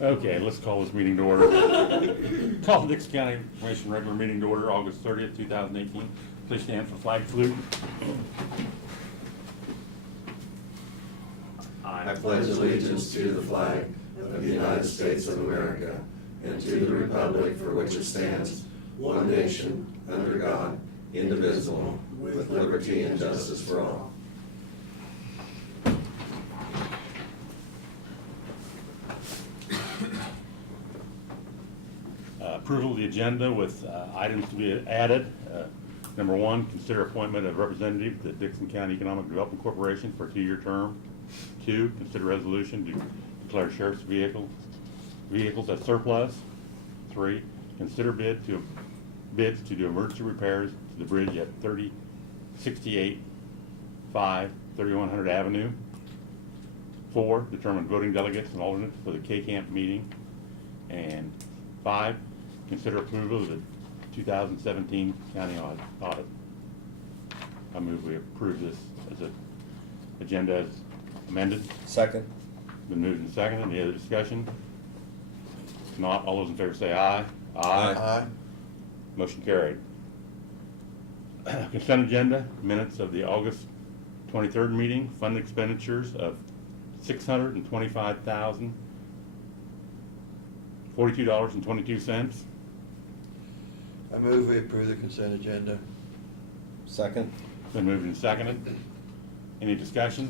Okay, let's call this meeting to order. Call the Dixon County Commission regular meeting to order, August 30th, 2018. Please stand for flag salute. I pledge allegiance to the flag of the United States of America and to the republic for which it stands, one nation, under God, indivisible, with liberty and justice for all. Approval of the agenda with items to be added. Number one, consider appointment of representative to the Dixon County Economic Development Corporation for a 2-year term. 2, consider resolution to declare sheriff's vehicles as surplus. 3, consider bids to do emergency repairs to the bridge at 3068 3100 Avenue. 4, determine voting delegates and alternates for the K-Camp meeting. And 5, consider approval of the 2017 county audit. I move we approve this as an agenda as amended. Second. Been moved and seconded. Any other discussion? If not, all those in favor say aye. Aye. Motion carried. Consent agenda, minutes of the August 23rd meeting, fund expenditures of $625,042.22. I move we approve the consent agenda. Second. Been moved and seconded. Any discussion?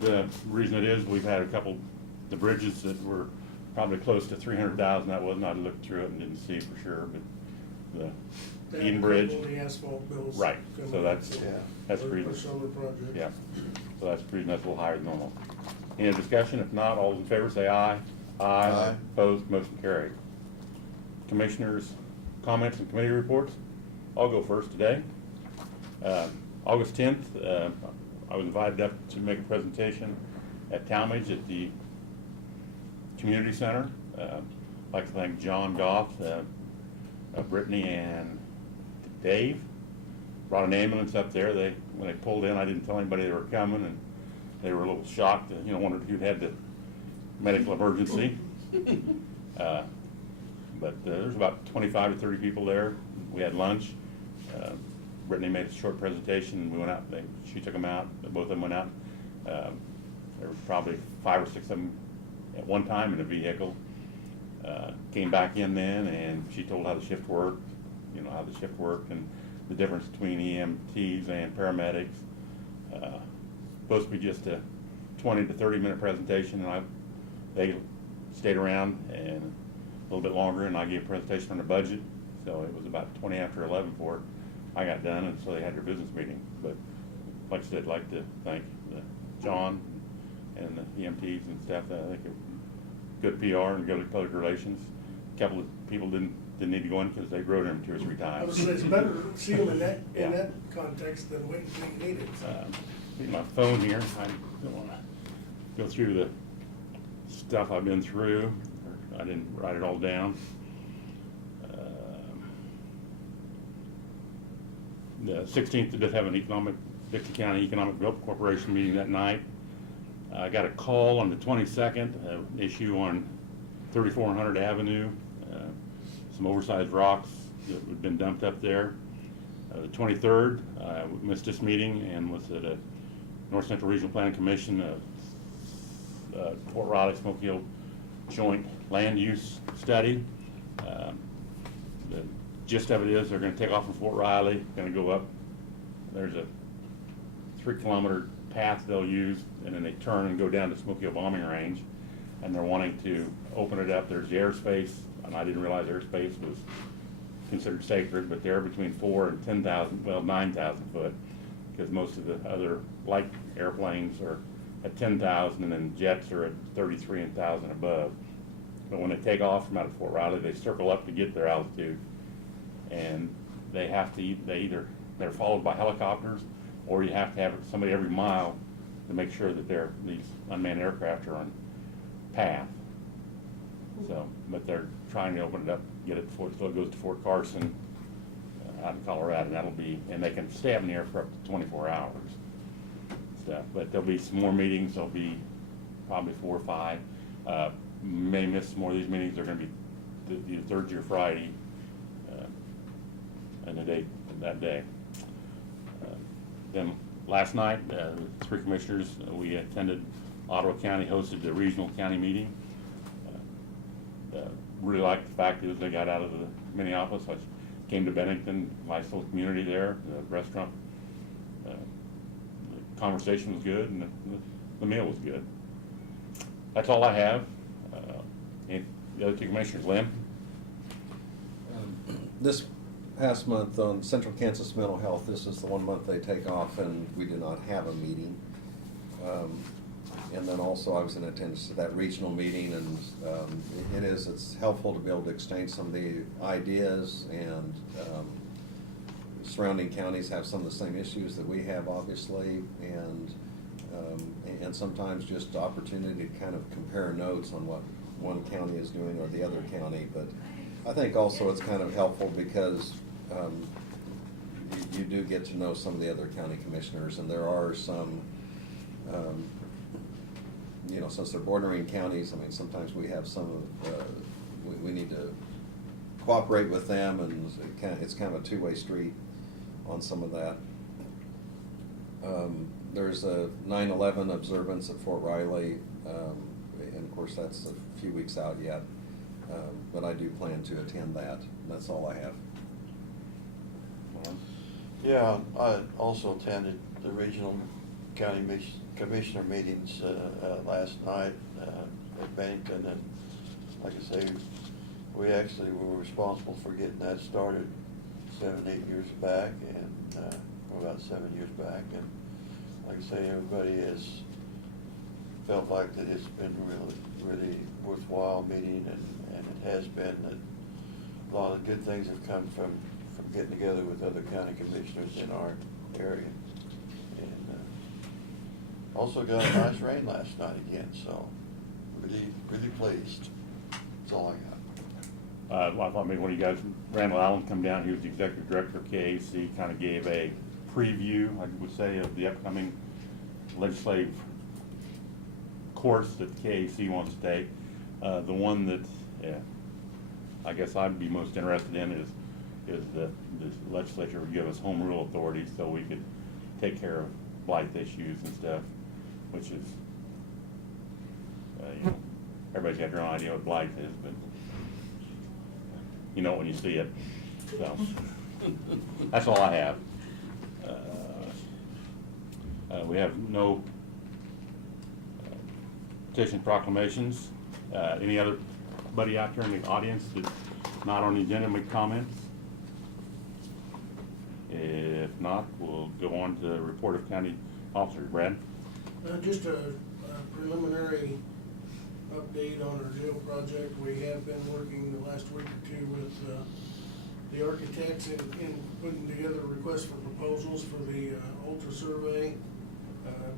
The reason it is, we've had a couple, the bridges that were probably close to 300,000, that wasn't, I looked through it and didn't see for sure, but the Eden Bridge. The asphalt bills. Right, so that's the For reason. solar projects. Yeah, so that's the reason that's a little higher than normal. Any discussion? If not, all those in favor say aye. Aye. Opposed, motion carried. Commissioners' comments and committee reports. I'll go first today. August 10th, I was invited up to make a presentation at Talmadge at the Community Center. I'd like to thank John Goff, Brittany, and Dave. Brought an ambulance up there. When they pulled in, I didn't tell anybody they were coming, and they were a little shocked, wondered who'd had the medical emergency. But there's about 25 to 30 people there. We had lunch. Brittany made a short presentation, and we went out. She took them out. Both of them went out. There were probably 5 or 6 of them at one time in a vehicle. Came back in then, and she told how the shift worked. How the shift worked and the difference between EMTs and paramedics. Supposed to be just a 20 to 30 minute presentation, and they stayed around and a little bit longer, and I gave a presentation on the budget. So it was about 20 after 11 before I got done, and so they had their business meeting. But like I said, I'd like to thank John and the EMTs and stuff. I think it was good PR and good public relations. A couple of people didn't need to go in because they wrote him 2 or 3 I times. would say it's better to see them in Yeah. that context than wait until you need it. Need my phone here. I don't want to go through the stuff I've been through. I didn't write it all down. The 16th, they did have an Dixon County Economic Development Corporation meeting that night. I got a call on the 22nd, issue on 3400 Avenue, some oversized rocks that had been dumped up there. The 23rd, we missed this meeting and was at a North Central Regional Planning Commission, Fort Riley Smoky Hill joint land use study. The gist of it is they're going to take off from Fort Riley, going to go up. There's a 3-kilometer path they'll use, and then they turn and go down to Smoky Hill Bombing Range, and they're wanting to open it up. There's the airspace, and I didn't realize airspace was considered sacred, but they're between 4,000 and 10,000, well, 9,000 foot, because most of the other light airplanes are at 10,000, and then jets are at 33,000 above. But when they take off from out of Fort Riley, they circle up to get their altitude, and they have to they're followed by helicopters, or you have to have somebody every mile to make sure that these unmanned aircraft are on path. So, but they're trying to open it up, get it so it goes to Fort Carson out in Colorado, and they can stay up in the air for up to 24 hours. Stuff, but there'll be some more meetings. There'll be probably 4 or 5. May miss more of these meetings. They're gonna be the Thursday or Friday, and the date, that day. Then last night, three commissioners, we attended Ottawa County, hosted the regional county meeting. Really liked the fact that they got out of the Minneapolis. I came to Bennington, nice little community there, the restaurant. The conversation was good and the meal was good. That's all I have. And the other two commissioners, Lynn? This past month on Central Kansas Mental Health, this is the 1 month they take off, and we did not have a meeting. And then also I was in attendance to that regional meeting, and it's helpful to be able to exchange some of the ideas, and surrounding counties have some of the same issues that we have, obviously, and sometimes just the opportunity to kind of compare notes on what one county is doing or the other county. But I think also it's kind of helpful because you do get to know some of the other county commissioners, and there are some, since they're bordering counties, I mean, sometimes we have some of, we need to cooperate with them, and it's kind of a two-way street on some of that. There's a 9/11 observance at Fort Riley, and of course that's a few weeks out yet, but I do plan to attend that. That's all I have. Yeah, I also attended the regional county commissioner meetings last night at Bennington, and like I say, we actually were responsible for getting that started 7-8 years back, and about 7 years back, and like I say, everybody has felt like that it's been really worthwhile meeting, and it has been. That a lot of good things have come from getting together with other county commissioners in our area. And also got a nice rain last night again, so really pleased. That's all I got. I thought maybe one of you guys, Randall Allen, come down. He was the executive director of KAC, kind of gave a preview, I would say, of the upcoming legislative course that KAC wants to take. The one that I guess I'd be most interested in is the legislature would give us home rule authority so we could take care of blight issues and stuff, which is, everybody's got their own idea what blight is, but you know it when you see it. So that's all I have. We have no petition proclamations. Any other buddy out there in the audience that's not on the agenda make comments? If not, we'll go on to the report of county officers. Brad? Just a preliminary update on our jail project. We have been working the last week or two with the architects in putting together requests for proposals for the ultra survey.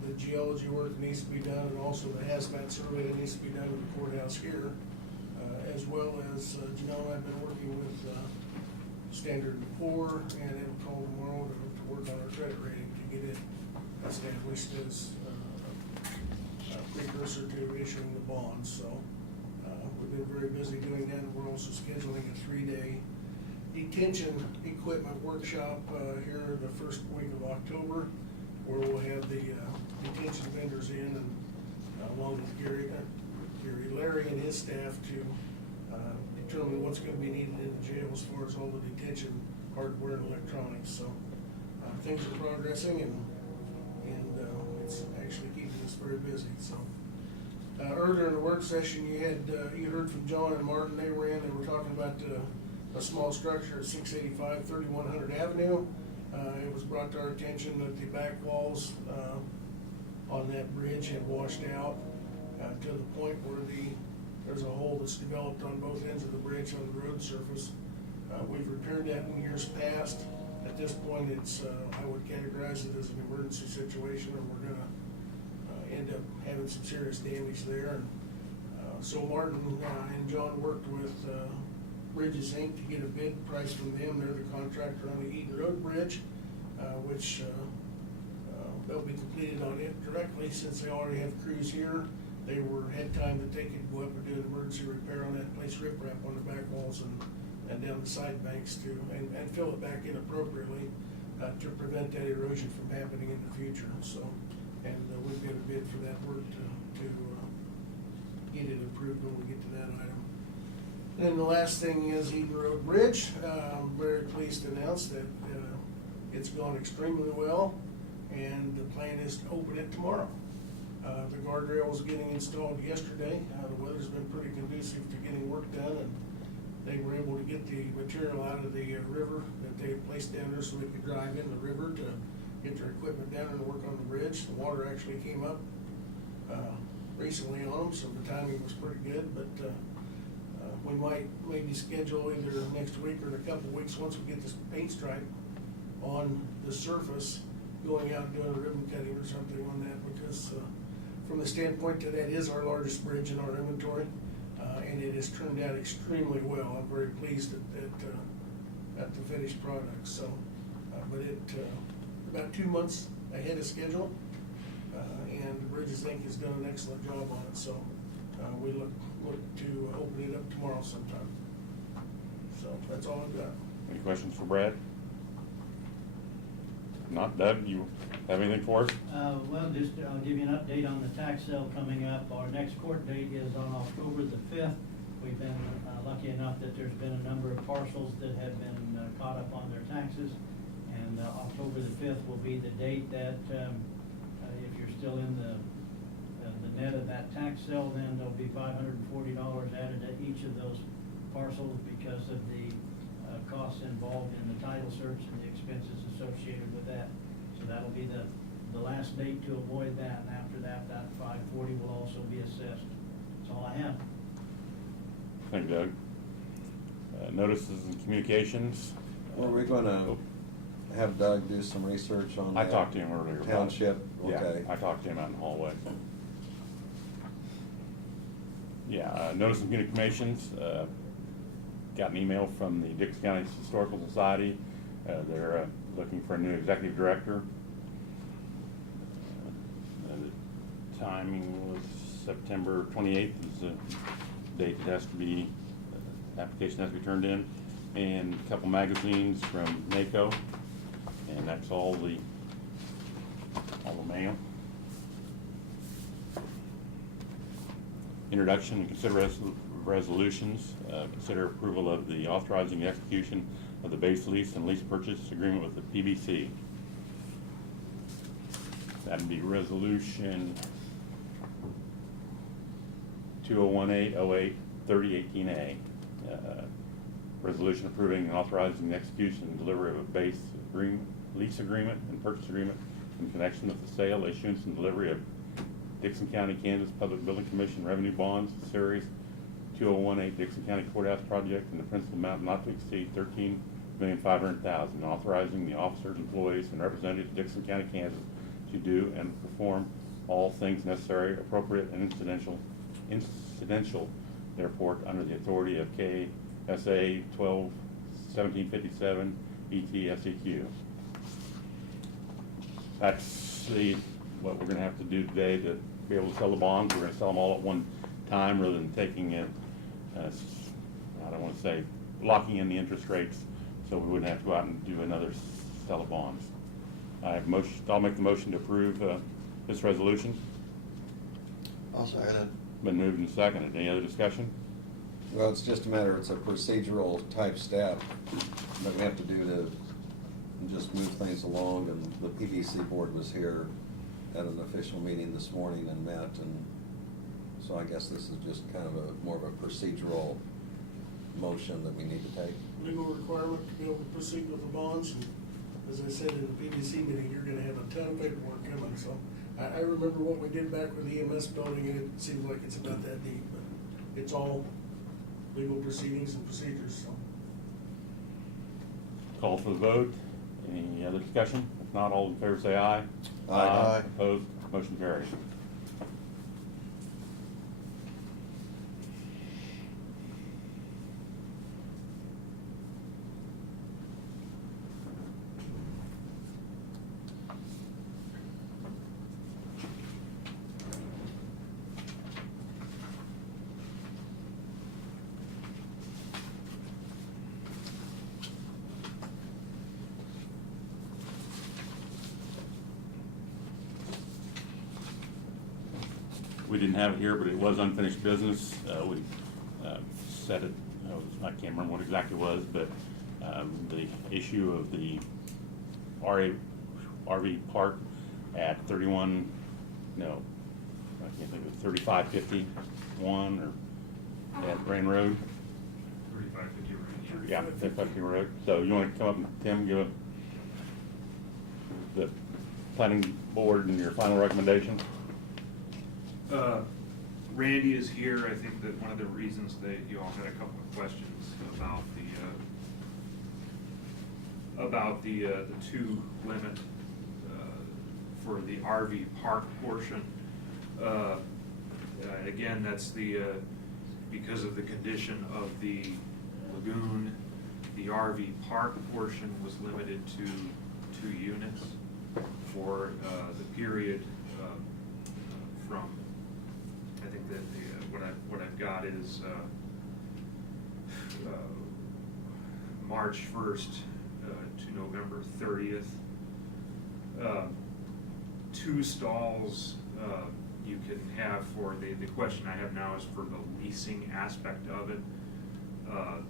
The geology work that needs to be done, and also the hazmat survey that needs to be done in the courthouse here, as well as Janelle and I have been working with Standard & Poor, and it'll call tomorrow to work on our credit rating to get it established as a precursor to issuing the bonds. So we've been very busy doing that, and we're also scheduling a 3-day detention equipment workshop here the first week of October, where we'll have the detention vendors in, and along with Larry and his staff to determine what's going to be needed in the jail as far as all the detention hardware and electronics. So things are progressing, and it's actually keeping us very busy. So earlier in the work session, you heard from John and Martin. They were talking about a small structure at 685 3100 Avenue. It was brought to our attention that the back walls on that bridge had washed out to the point where there's a hole that's developed on both ends of the bridge on the road surface. We've repaired that in years past. At this point, I would categorize it as an emergency situation, and we're going to end up having some serious damage there. And so Martin and John worked with Bridges Inc. to get a bid price from them. They're the contractor on the Eden Road Bridge, which they'll be completed on it directly since they already have crews here. had time that they could go up and do an emergency repair on that, place riprap on the back walls and down the side banks too, and fill it back in appropriately, to prevent that erosion from happening in the future, so. And we've got a bid for that work to get it approved when we get to that item. And then the last thing is Eden Road Bridge. I'm very pleased to announce that it's gone extremely well, and the plan is to open it tomorrow. The guardrail was getting installed yesterday. The weather's been pretty conducive to getting work done, and they were able to get the material out of the river that they had placed down there so we could drive in the river to get their equipment down and work on the bridge. The water actually came up recently on them, so the timing was pretty good, but we might maybe schedule either next week or in a couple of weeks, once we get this paint stripe on the surface, going out and doing a ribbon cutting or something on that, because from the standpoint that is our largest bridge in our inventory, and it has turned out extremely well. I'm very pleased at the finished product, so, but it, about 2 months ahead of schedule, and Bridges Inc. has done an excellent job on it, so we look to open it up tomorrow sometime. So that's all I've got. Any questions for Brad? Not Doug, you have anything for us? Well, just, I'll give you an update on the tax sale coming up. Our next court date is on October the 5th. We've been lucky enough that there's been a number of parcels that have been caught up on their taxes. And October the 5th will be the date that, if you're still in the net of that tax sale, then there'll be $540 added to each of those parcels because of the costs involved in the title search and the expenses associated with that. So that'll be the last date to avoid that, and after that, that $540 will also be assessed. That's all I have. Thank you, Doug. Notices and communications. Were we gonna have Doug do some research on I that talked to him earlier. about it. township? Okay. Yeah, I talked to him out in the hallway. Yeah, notice and communications, got an email from the Dixon County Historical Society. They're looking for a new executive director. The timing was September 28th is the date it has to be, application has to be turned in, and a couple magazines from NACO, and that's all the mail. Introduction and consider resolutions. Consider approval of the authorizing the execution of the base lease and lease purchase agreement with the PBC. That'd be resolution 2018-08-3018A. Resolution approving and authorizing the execution and delivery of a base lease agreement and purchase agreement in connection with the sale, issuance, and delivery of Dixon County, Kansas Public Building Commission revenue bonds, series 2018 Dixon County Courthouse project, in the principal amount not to exceed $13,500,000, authorizing the officers, employees, and representatives of Dixon County, Kansas to do and perform all things necessary, appropriate, and incidental therefore under the authority of KSA 12-1757 BT-SEQ. That's what we're gonna have to do today to be able to sell the bonds. We're gonna sell them all at one time rather than taking it, I don't wanna say locking in the interest rates, so we wouldn't have to go out and do another sell of bonds. I'll make the motion to approve this resolution. I'll second it. Been moved and seconded. Any other discussion? Well, it's just a matter, it's a procedural type step that we have to do to just move things along, and the PBC board was here at an official meeting this morning and met, and so I guess this is just kind of more of a procedural motion that we need to take. Legal requirement to be able to proceed with the bonds, and as I said in the PBC meeting, you're gonna have a ton of paperwork coming, so. I remember what we did back with the EMS building, and it seems like it's about that deep, but it's all legal proceedings and procedures, so. Call for the vote. Any other discussion? If not, all in favor say aye. Aye. Opposed? Motion carries. We didn't have it here, but it was unfinished business. We set it, I can't remember what exactly it was, but the issue of the RV park at 31, no, I can't think of it, 3551 or at Rain Road. 3550 Rain, Yeah, 3550 Road. So you want to come up and, Tim, give the planning board and your final recommendation? Randy is here. I think that one of the reasons that you all had a couple of questions about the two limit for the RV park portion. Again, that's because of the condition of the lagoon, the RV park portion was limited to 2 units for the period from, I think that what I've got is March 1st to November 30th. 2 stalls you can have for, the question I have now is for the leasing aspect of it,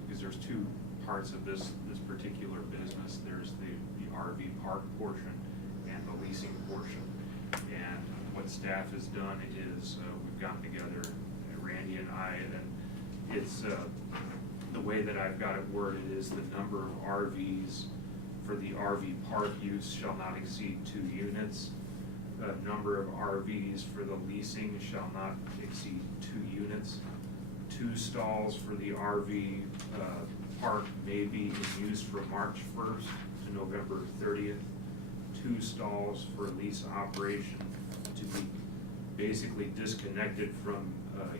because there's 2 parts of this particular business. There's the RV park portion and the leasing portion. And what staff has done is we've gotten together, Randy and I, and it's the way that I've got it worded is the number of RVs for the RV park use shall not exceed 2 units. Number of RVs for the leasing shall not exceed 2 units. 2 stalls for the RV park may be in use from March 1st to November 30th. 2 stalls for lease operation to be basically disconnected from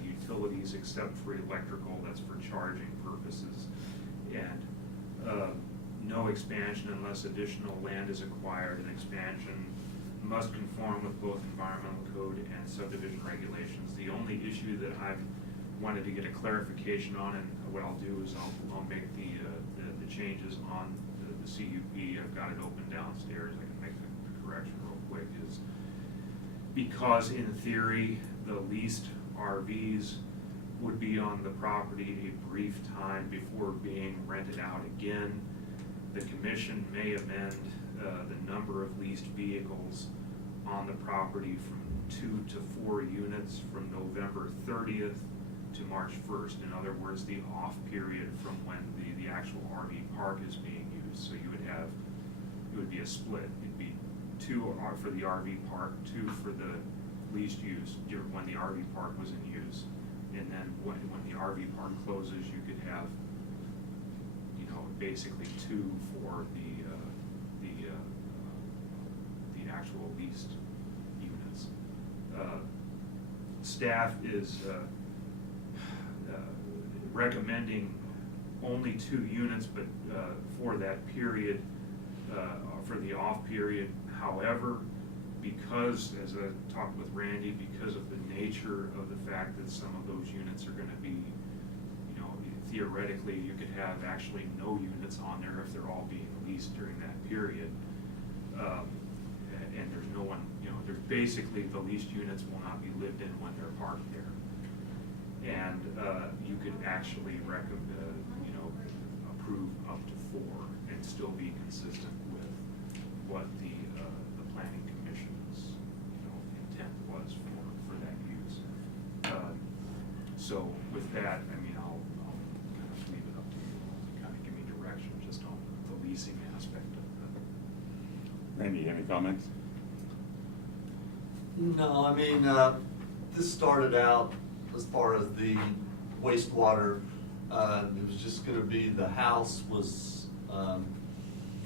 utilities except for electrical, that's for charging purposes. And no expansion unless additional land is acquired. An expansion must conform with both environmental code and subdivision regulations. The only issue that I've wanted to get a clarification on, and what I'll do is I'll make the changes on the CUP. I've got it open downstairs. I can make the correction real quick. Is because in theory the leased RVs would be on the property a brief time before being rented out again. The commission may amend the number of leased vehicles on the property from 2 to 4 units from November 30th to March 1st. In other words, the off period from when the actual RV park is being used. So you would have, it would be a split. It'd be 2 for the RV park, 2 for the leased use when the RV park was in use. And then when the RV park closes, you could have, basically 2 for the actual leased units. Staff is recommending only 2 units, but for that period, for the off period. However, because, as I talked with Randy, because of the nature of the fact that some of those units are going to be, theoretically, you could have actually no units on there if they're all being leased during that period. And there's no one, there's basically the leased units will not be lived in when they're parked there. And you could actually approve up to 4 and still be consistent with what the planning commission's intent was for that use. So with that, I'll kind of leave it up to you to kind of give me direction just on the leasing aspect of it. Randy, any comments? No, this started out as far as the wastewater, it was just gonna be, the house was,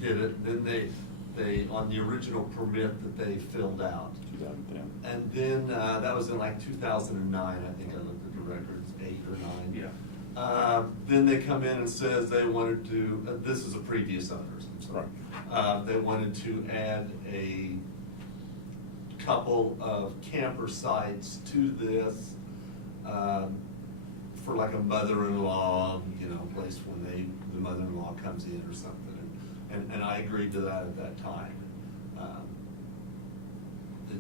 did it, then they, on the original permit that they filled out. 2010. And then, that was in like 2009, I think I looked at the records, 8 or 9. Yeah. Then they come in and says they wanted to, this is a previous owners, I'm sorry. They wanted to add a couple of camper sites to this, for like a mother-in-law, place when the mother-in-law comes in or something. And I agreed to that at that time.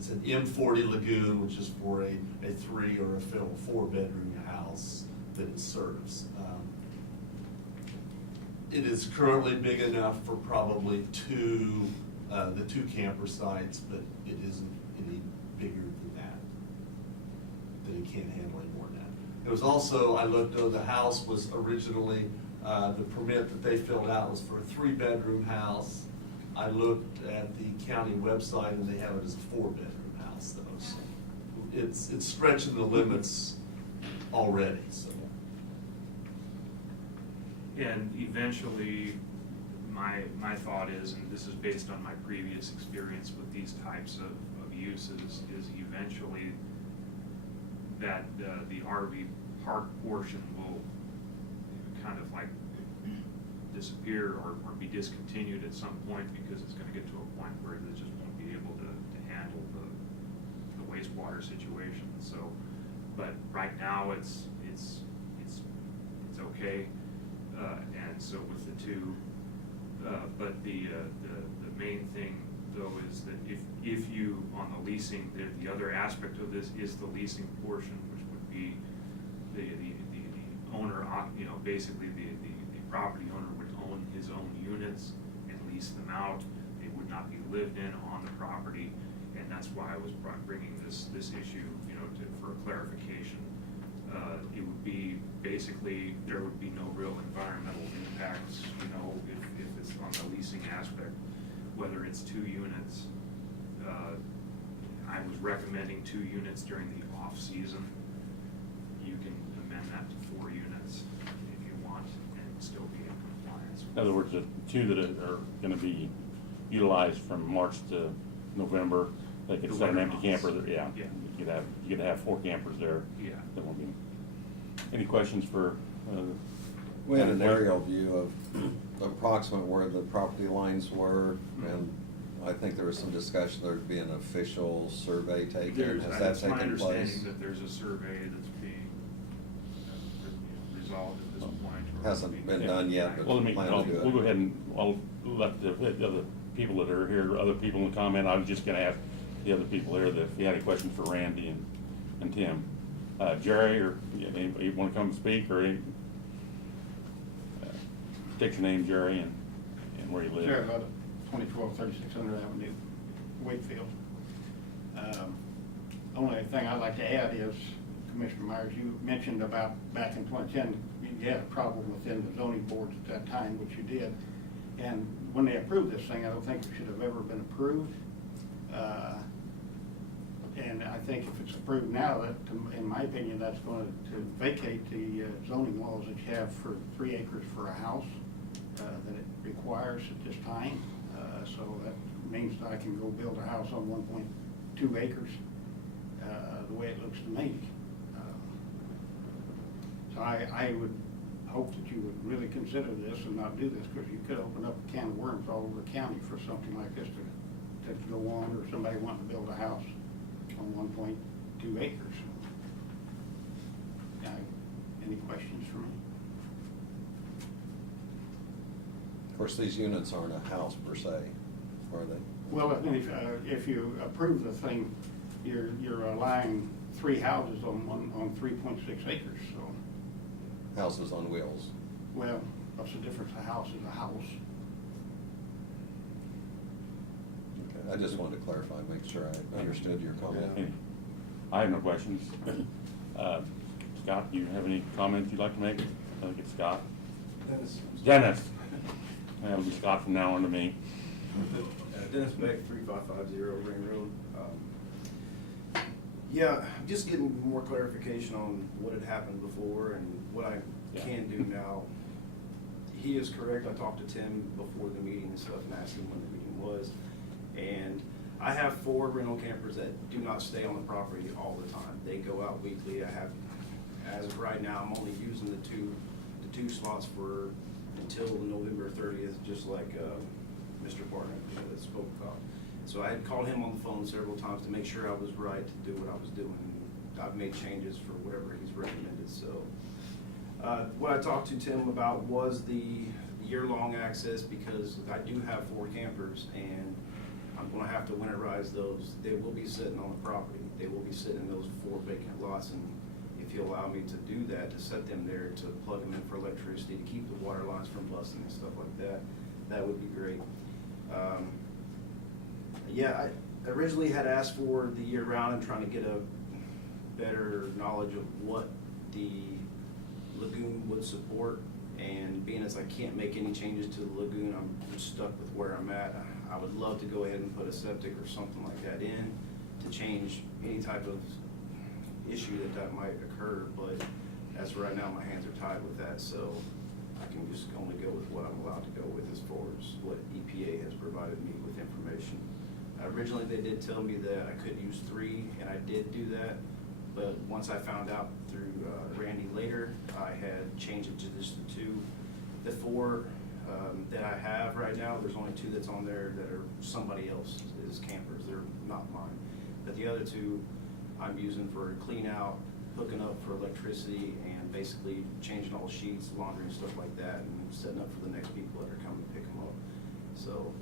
it's an M40 Lagoon, which is for a 3 or a 4-bedroom house that it serves. It is currently big enough for probably the 2 camper sites, but it isn't any bigger than that. That it can't handle any more than that. It was also, I looked, though, the house was originally, the permit that they filled out was for a 3-bedroom house. I looked at the county website and they have it as a 4-bedroom house, though. So it's stretching the limits already, so. And eventually, my thought is, and this is based on my previous experience with these types of uses, is eventually that the RV park portion will kind of like disappear or be discontinued at some point, because it's gonna get to a point where they just won't be able to handle the wastewater situation. So, but right now it's okay. And so with the 2, but the main thing though is that if you, on the leasing, the other aspect of this is the leasing portion, which would be the owner, basically the property owner would own his own units and lease them out. They would not be lived in on the property, and that's why I was bringing this issue, for clarification. It would be basically, there would be no real environmental impacts, if it's on the leasing aspect, whether it's 2 units. I was recommending 2 units during the off season. You can amend that to 4 units if you want and still be in compliance. In other words, the 2 that are gonna be utilized from March to November, they could The set an winter empty camper months. there, yeah. Yeah. You could have 4 campers there. Yeah. That won't be. Any questions for? We had an aerial view of approximate where the property lines were, and I think there was some discussion there'd be an official survey taken. Has that That's my taken understanding place? that there's a survey that's being resolved at this point. or Hasn't being- been done yet, but Well, plan to do it. we'll go ahead and I'll let the other people that are here, other people in comment. I'm just gonna ask the other people here that if you had any questions for Randy and Tim. Jerry, or anybody wanna come speak, or any? State your name, Jerry, and where you live. Sure, 2012 3600 Avenue, Wakefield. Only thing I'd like to add is, Commissioner Myers, you mentioned about back in 2010, you had a problem within the zoning board at that time, which you did. And when they approved this thing, I don't think it should have ever been approved. And I think if it's approved now, that, in my opinion, that's going to vacate the zoning laws that you have for 3 acres for a house that it requires at this time. So that means that I can go build a house on 1.2 acres, the way it looks to me. So I would hope that you would really consider this and not do this, because you could open up a can of worms all over the county for something like this to go on, or somebody wanting to build a house on 1.2 acres. Any questions for me? Of course, these units aren't a house per se, are they? Well, I mean, if you approve the thing, you're allowing 3 houses on 3.6 acres, so. Houses on wheels. Well, what's the difference? A house is a house. Okay, I just wanted to clarify, make sure I understood your comment. Any- I have no questions. Scott, do you have any comments you'd like to make? I think it's Scott. Dennis. It'll be Scott from now on to me. Dennis Beck, 3550 Ring Road. Yeah, just getting more clarification on what had happened before and what I can do now. He is correct. I talked to Tim before the meeting and stuff and asked him when the meeting was. And I have 4 rental campers that do not stay on the property all the time. They go out weekly. I have, as of right now, I'm only using the two slots for until November 30th, just like Mr. Barnett spoke about. So I had called him on the phone several times to make sure I was right to do what I was doing. I've made changes for whatever he's recommended. So what I talked to Tim about was the year-long access, because I do have 4 campers, and I'm gonna have to winterize those. They will be sitting on the property. They will be sitting in those 4 vacant lots, and if you allow me to do that, to set them there, to plug them in for electricity, to keep the water lines from busting and stuff like that, that would be great. Yeah, I originally had asked for the year round and trying to get a better knowledge of what the lagoon would support. And being as I can't make any changes to the lagoon, I'm stuck with where I'm at. I would love to go ahead and put a septic or something like that in to change any type of issue that might occur, but as of right now, my hands are tied with that, so I can just only go with what I'm allowed to go with as far as what EPA has provided me with information. Originally, they did tell me that I could use 3, and I did do that, but once I found out through Randy later, I had changed it to just the 2. The 4 that I have right now, there's only 2 that's on there that are somebody else's campers, they're not mine. But the other 2, I'm using for clean out, hooking up for electricity, and basically changing all sheets, laundry and stuff like that, and setting up for the next people that are coming to pick them up. So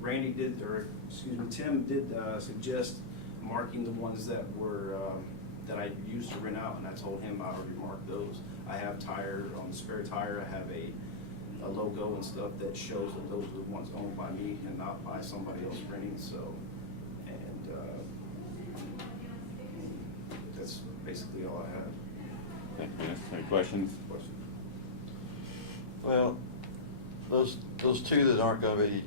Randy did, or excuse me, Tim did suggest marking the ones that were, that I used to rent out, and I told him I already marked those. I have tire, on the spare tire, I have a logo and stuff that shows that those are the ones owned by me and not by somebody else renting, so, and that's basically all I have. Thank you, Dennis. Any questions? Well, those 2 that aren't gonna be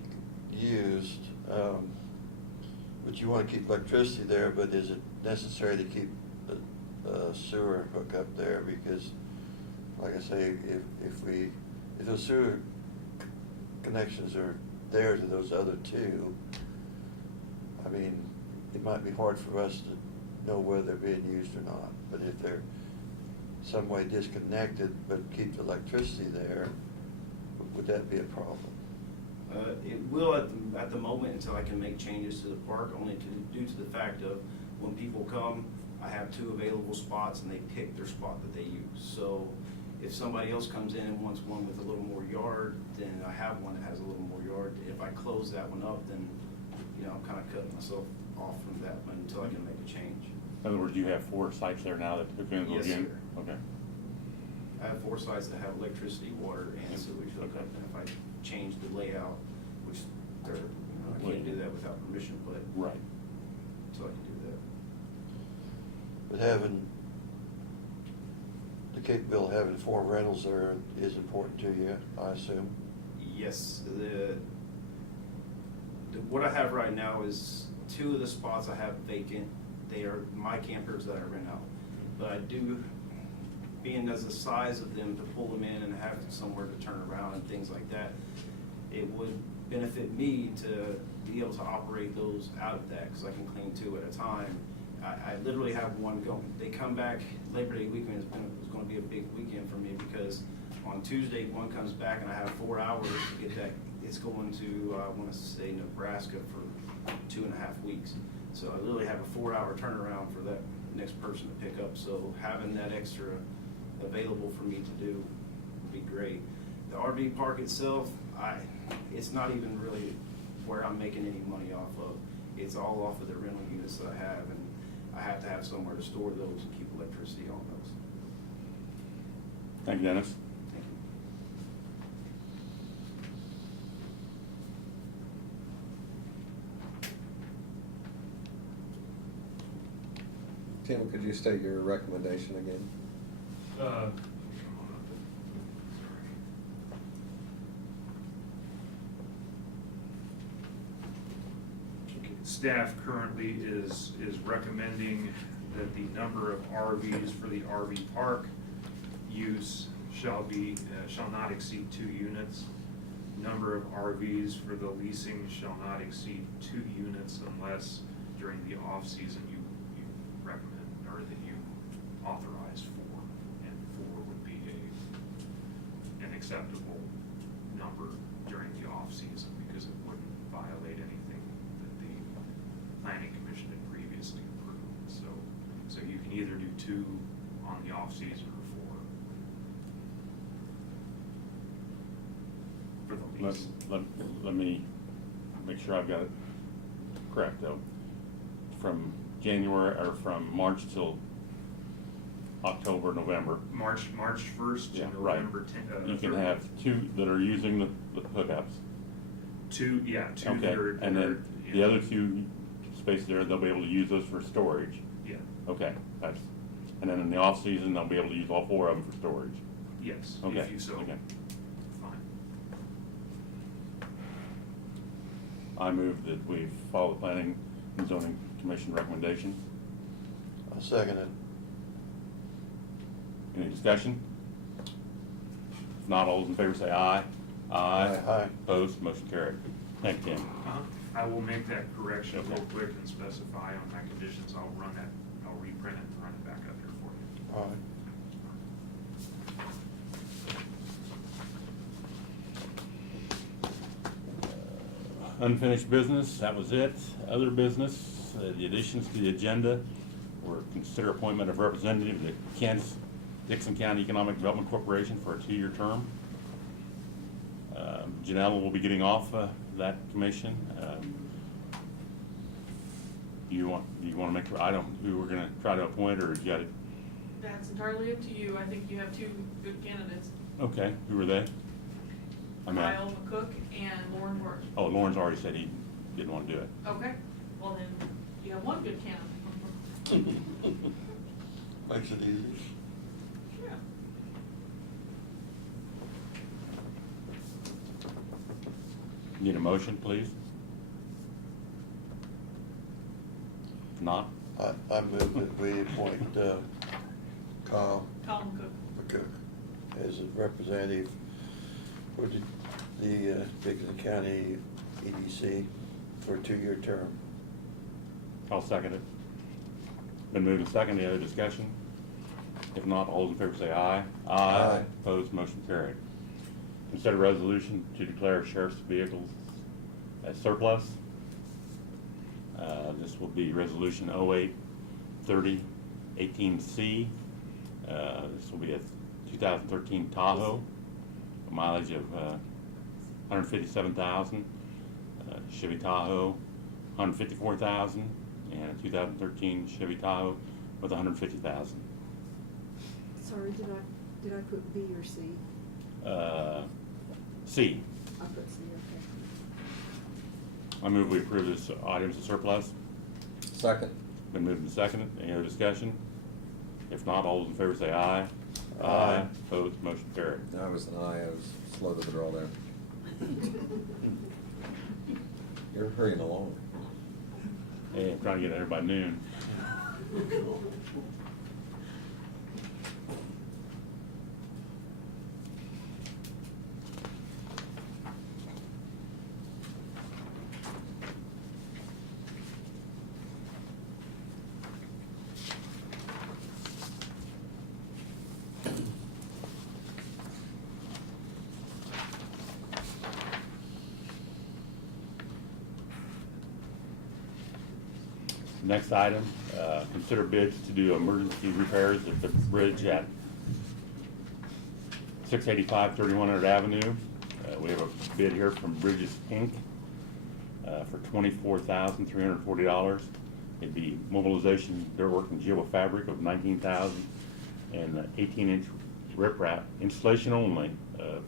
used, but you wanna keep electricity there, but is it necessary to keep the sewer hookup there? Because, like I say, if those sewer connections are there to those other 2, I mean, it might be hard for us to know whether they're being used or not. But if they're some way disconnected but keep the electricity there, would that be a problem? It will at the moment until I can make changes to the park, only due to the fact of when people come, I have 2 available spots and they pick their spot that they use. So if somebody else comes in and wants one with a little more yard, then I have one that has a little more yard. If I close that one up, then, you know, I'm kind of cutting myself off from that one until I can make a change. In other words, you have 4 sites there now that hook into Yes, again? sir. Okay. I have 4 sites that have electricity, water, and sewage hookup, and if I change the layout, which they're, you know, I can't do that without permission, but Right. so I can do that. But having the capability of having 4 rentals there is important to you, I assume? Yes, what I have right now is 2 of the spots I have vacant. They are my campers that I rent out. But I do, being as the size of them, to pull them in and have somewhere to turn around and things like that, it would benefit me to be able to operate those out of that, because I can clean 2 at a time. I literally have one going. They come back, Labor Day weekend is going to be a big weekend for me, because on Tuesday, one comes back and I have 4 hours to get that. It's going to, I want to say, Nebraska for 2.5 weeks. So I literally have a 4-hour turnaround for that next person to pick up. So having that extra available for me to do would be great. The RV park itself, it's not even really where I'm making any money off of. It's all off of the rental units that I have, and I have to have somewhere to store those and keep electricity on those. Thank you, Dennis. Thank you. Tim, could you state your recommendation again? Staff currently is recommending that the number of RVs for the RV park use shall not exceed 2 units. Number of RVs for the leasing shall not exceed 2 units unless during the off-season you recommend, or that you authorize 4, and 4 would be an acceptable number during the off-season, because it wouldn't violate anything that the planning commission had previously approved. So you can either do 2 on the off-season or 4 for the lease. Let me make sure I've got it correct though. From January, or from March till October, November. March 1st to Yeah, right. November 10th. You can have two that are using the hookups. Two Okay, that are. and then the other two spaces there, they'll be able to use those for storage. Yeah, Okay, that's, and then in the off season, they'll be able to use all four of them for storage. yes, Okay, if you so. okay. Fine. I move that we follow the planning and zoning commission recommendation. I'll second it. Any discussion? If not, all those in favor say aye. Aye. Aye. Opposed, motion carried. Thank you, Tim. I will make that correction real Okay. quick and specify on my conditions. I'll reprint it and run it back up here for you. All right. Unfinished business, that was it. Other business, the additions to the agenda were consider appointment of representative to Kansas Dixon County Economic Development Corporation for a 2-year term. Janelle will be getting off that commission. Do you want to make, I don't, who we're gonna try to appoint, or you got it? That's entirely up to you. I think you have two good candidates, Okay, who are they? I mean, Kyle McCook and Lauren Worth. oh, Lawrence already said he didn't want to do it. Okay, well then, you have one good candidate. Makes it easy. Yeah. Need a motion, please? If not, I move that we appoint Kyle Kyle McCook. McCook as a representative for the Dixon County EDC for a 2-year term. I'll second it. Been moved and seconded. Any other discussion? If not, all those in favor say aye. Aye. Opposed, motion carried. Consider resolution to declare sheriff's vehicles as surplus. This will be resolution 08-30-18C. This will be a 2013 Tahoe, a mileage of 157,000. Chevy Tahoe, 154,000, and a 2013 Chevy Tahoe with 150,000. Sorry, did I put B or C? C. I put C, okay. I move we approve this items of surplus. Second. Been moved and seconded. Any other discussion? If not, all those in favor say aye. Aye. Opposed, motion carried. I was an aye, I was slow to the draw there. You're hurrying along. Hey, I'm trying to get there by noon. Next item, consider bids to do emergency repairs at the bridge at 685 3100 Avenue. We have a bid here from Bridges Inc. For $24,340. It'd be mobilization, dirt work and geofabric of $19,000, and 18-inch riprap installation only,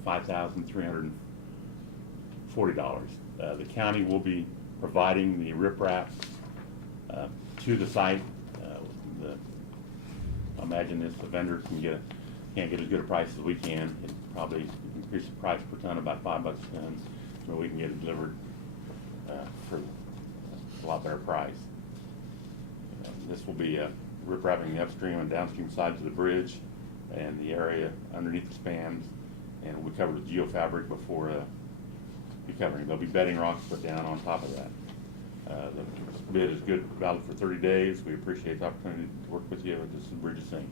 $5,340. The county will be providing the riprap to the site. I imagine this, the vendor can't get as good a price as we can. It probably increase the price per ton about $5 a ton, so we can get it delivered for a lot better price. This will be riprapping the upstream and downstream sides of the bridge and the area underneath the spans, and will be covered with geofabric before be covering. There'll be bedding rocks put down on top of that. The bid is good, valid for 30 days. We appreciate the opportunity to work with you. This is Bridges Inc.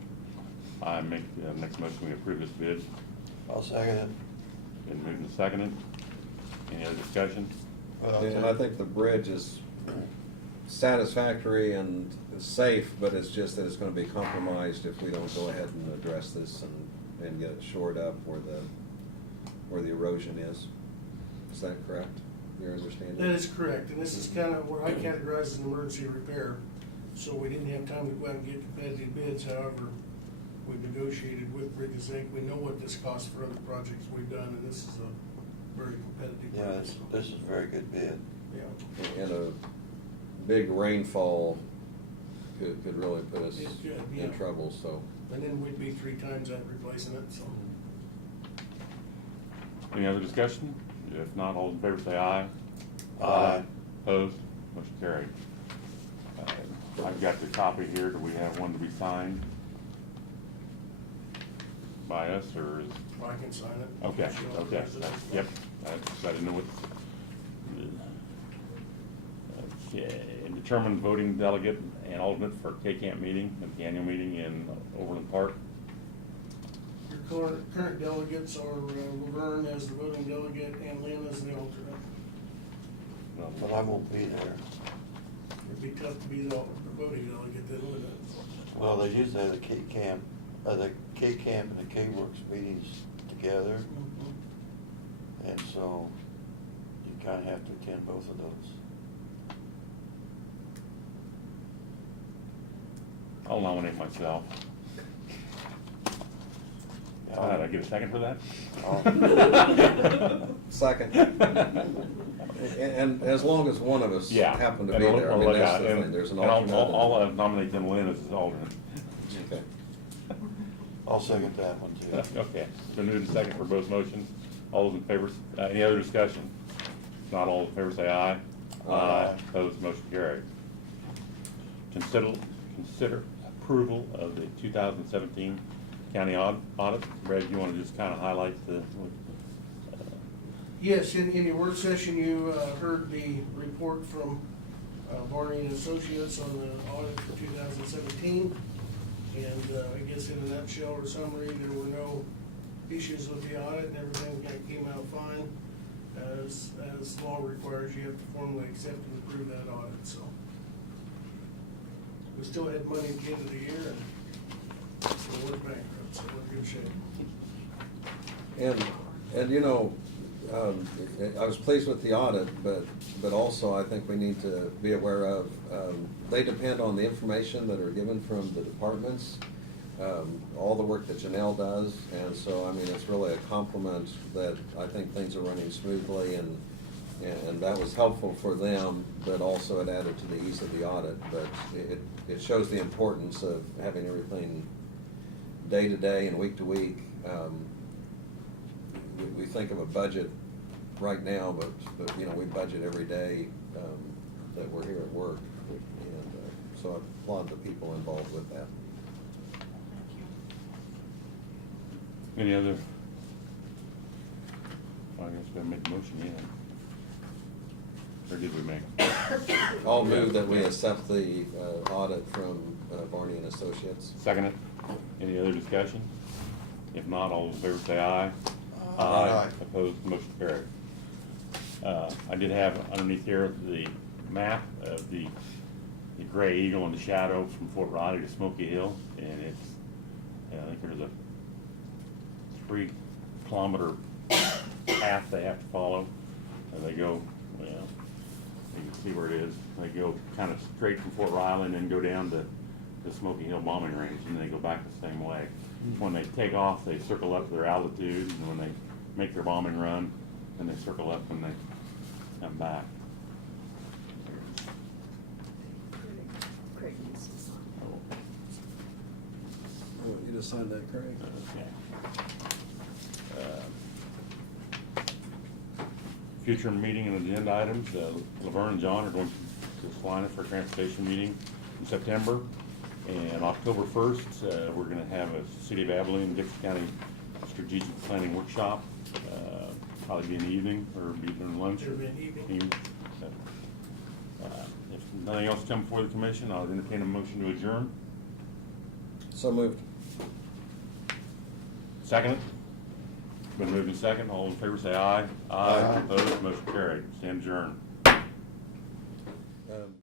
I make the next motion, we approve this bid. I'll second it. Been moved and seconded. Any other discussion? And I think the bridge is satisfactory and safe, but it's just that it's gonna be compromised if we don't go ahead and address this and get it shored up where the erosion is. Is that correct? your understanding? That is correct, and this is kind of where I categorize as an emergency repair. So we didn't have time to go out and get competitive bids, however, we've negotiated with Bridges Inc. We know what this costs for other projects we've done, and this is a very competitive Yeah, price. this is a very good bid. Yeah. And a big rainfall could really put us It could, yeah. in trouble, so. And then we'd be 3 times that replacing it, so. Any other discussion? If not, all in favor say aye. Aye. Opposed? Motion carried. I've got the copy here. Do we have one to be signed by us, or is? I can sign it. Okay, Show okay, President. yep, I didn't know what. Okay, and determine voting delegate and alternate for K-Camp meeting, at the annual meeting in Overland Park. Your current delegates are Laverne as the voting delegate and Lynn as the alternate. But I won't be there. It'd be tough to be the voting delegate then, wouldn't it? Well, they usually have the K-Camp and the K-Works meetings together, Mhm. and so you kinda have to attend both of those. I'll nominate myself. Did I get a second for that? Second. And as long as one of us Yeah. happen to And be I'll- there, I mean, I'll- that's the yeah, thing, there's an and alternate. I'll nominate them Lynn as his alternate. Okay. I'll second that one too. Okay, so moved and second for both motions. All those in favor, any other discussion? If not, all in favor say aye. Aye. Opposed, motion carried. Consider approval of the 2017 county audit. Brad, you want to just kind of highlight the, Yes, in your work session, you heard the report from Barney and Associates on the audit for 2017. And I guess in a nutshell or summary, there were no issues with the audit, and everything kind of came out fine. As law requires, you have to formally accept and approve that audit, so. We still had money at the end of the year, and so we're bankrupt, so we're in good shape. And you know, I was pleased with the audit, but also I think we need to be aware of, they depend on the information that are given from the departments, all the work that Janelle does, and so, I mean, it's really a compliment that I think things are running smoothly, and that was helpful for them, but also it added to the ease of the audit, but it shows the importance of having everything day to day and week to week. We think of a budget right now, but you know, we budget every day that we're here at work, and so I applaud the people involved with that. any other? Well, I guess we haven't made the motion yet. Or did we make? I'll move that we accept the audit from Barney and Associates. Second it. Any other discussion? If not, all in favor say aye. Aye. Opposed, motion carried. I did have underneath here the map of the Gray Eagle and the Shadow from Fort Riley to Smoky Hill, and it's, I think there's a 3-kilometer path they have to follow. And they go, well, you can see where it is. They go kind of straight from Fort Riley and then go down to the Smoky Hill bombing range, and they go back the same way. When they take off, they circle up to their altitude, and when they make their bombing run, then they circle up when they come back. Craig needs to sign. Oh, You just signed that, Craig? okay. Future meeting and agenda items, Laverne and John are going to Salina for a transportation meeting in September. And October 1st, we're gonna have a City of Abilene, Dixie County Strategic Planning Workshop. Probably be in the evening or be during lunch. It'll be in the evening. So, if nothing else comes before the commission, I'll entertain a motion to adjourn. So moved. Second it? Been moved and second. All in favor say aye. Aye. Opposed, motion carried. Stand adjourned.